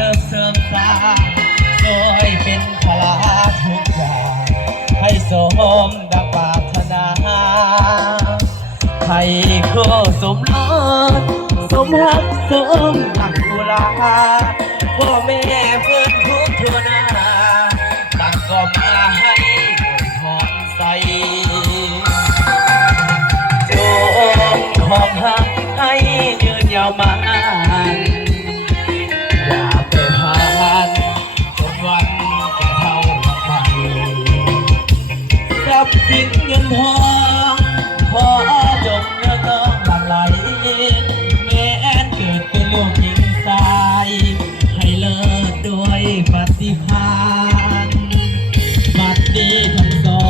เติมเสริมสร้างโดยเป็นพลาทุกอย่างให้สมดังปรารถนาให้คู่สมรสสมรักสมดังกุลาพ่อแม่เพื่อนทุกทั่วหน้าต่างก็มาให้หอมใสจงหอมหักให้ยืนยาวมานอย่าไปผ่านจนวันแก่เท่าไปทรัพย์สินเงินทองขอจงเนื้อต้องหลั่งไหลแม้นเกิดเป็นลูกหญิงชายให้เลิศด้วยปฏิภาณบัดนี้ทั้งสอ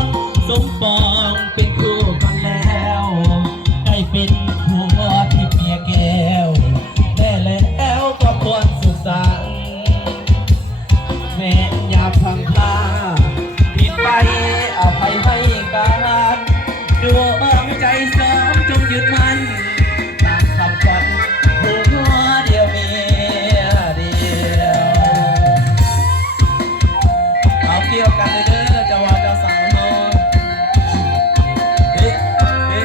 งสมปองเป็นคู่กันแล้วได้เป็นผัวที่เมียแก้วได้แล้วก็ควรสุขสันต์แม่อย่าพังพลาดผิดไปอภัยให้กันดวงใจสองจงยึดมั่นตามคำฝันผัวเดียวเมียเดียวเอาเกี่ยวกันเลยเด้อเจ้าว่าเจ้าสาวน้องเฮ้เฮ้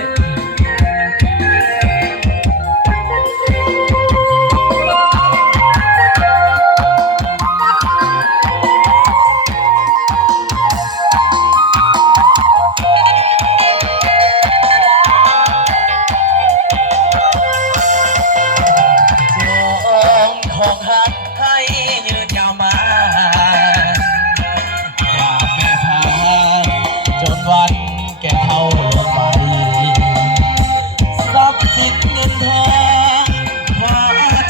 ของหักให้ยืนยาวมาอย่าแม่พาจนวันแก่เท่าไปทรัพย์สินเงินทองขอ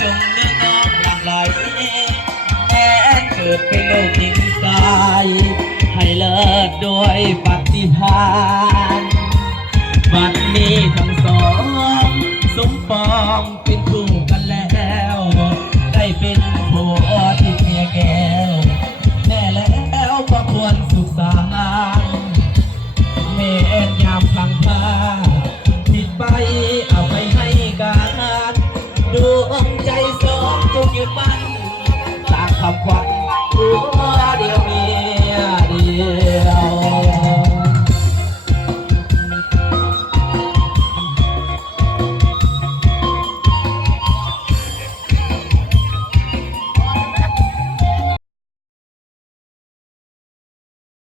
จงเนื้อน้องหลั่งไหลแม้นเกิดเป็นโลกหญิงชายให้เลิศด้วยปฏิภาณบัดนี้ทั้งสองสมปอง